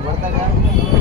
ಬರ್ದಾಗ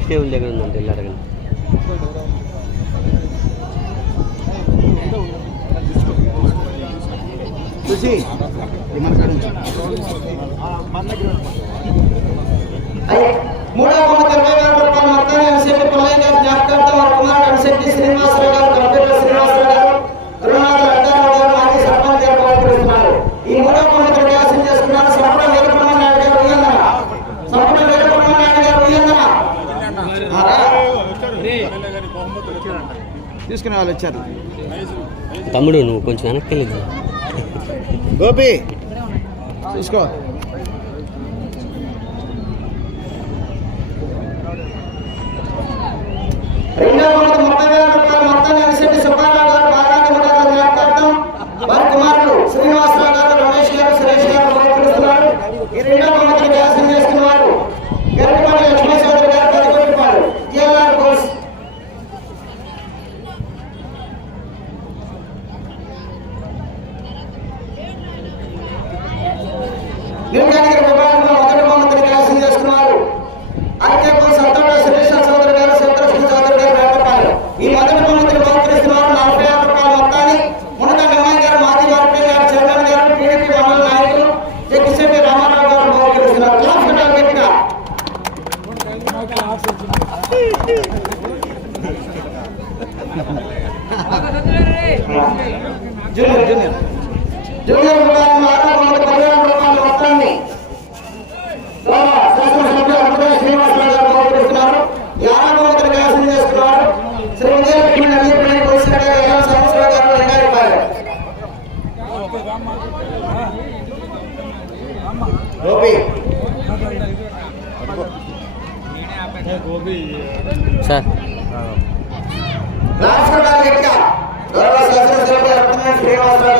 police table దగ్గర ఉందంటే వెళ్ళి చూసి మూడవ జ్ఞాపకార్థం శ్రీనివాసరావు గారు తీసుకుని వాళ్ళు వచ్చారు. తమ్ముడు నువ్వు కొంచెం వెనక్కి వెళ్ళి గోపి తీసుకో. జూనియర్ కులాల వారు వాళ్ళ పదివేల రూపాయల మొత్తాన్ని శాసనసభ్యులు అమృతయ్య శ్రీనివాసరావు గారు పోగొట్టుకున్నారు యాభై ఒకటి వ్యాసం చేస్తున్నారు శ్రీ విజయలక్ష్మి నల్లిపల్లి కోసిరెడ్డి ఏడవ సంవత్సరాల గారు రెండు రూపాయలు గోపి సార్ రాష్ట్ర కార్యక్రమ గౌరవ శాసనసభ్యులు అమృతయ్య శ్రీనివాసరావు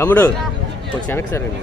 తమ్ముడు కొంచెం వెనక్కి సరే అండి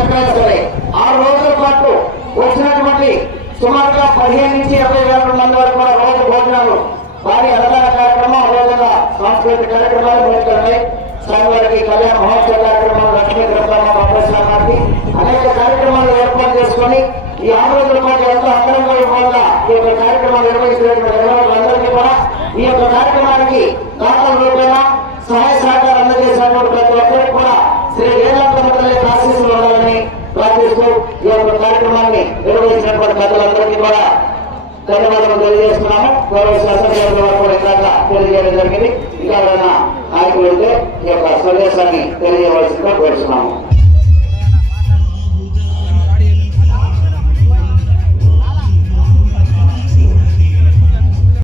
సంవత్సరం ఎక్కడైనా ఆరు రోజుల పాటు వచ్చినటువంటి సుమారుగా పదిహేను నుంచి ఇరవై వేల మంది వరకు కూడా రోజు భోజనాలు భారీ అన్నదాన కార్యక్రమం అదేవిధంగా సాంస్కృతిక కార్యక్రమాలు జరుగుతున్నాయి స్వామివారికి కళ్యాణ మహోత్సవ కార్యక్రమాలు లక్ష్మీ గ్రంథాల బాబేశ్వరానికి అనేక కార్యక్రమాలు ఏర్పాటు చేసుకొని ఈ ఆరు రోజుల పాటు ఎంతో అంతరంగా ఇవ్వాలా ఈ యొక్క కార్యక్రమాలు నిర్వహించినటువంటి నిర్వాహకులందరికీ కూడా ఈ యొక్క కార్యక్రమానికి దాతల రూపేణ సహాయ సహకారం అందజేశారు. కార్యక్రమాన్ని నిర్వహించినటువంటి ప్రజలందరికీ కూడా ధన్యవాదాలు తెలియజేస్తున్నాము. గౌరవ శాసనసభ్యుల వారు కూడా ఇందాక తెలియజేయడం జరిగింది. ఇంకా ఎవరైనా నాయకులు ఉంటే ఈ యొక్క సందేశాన్ని తెలియజేయవలసిందిగా కోరుతున్నాము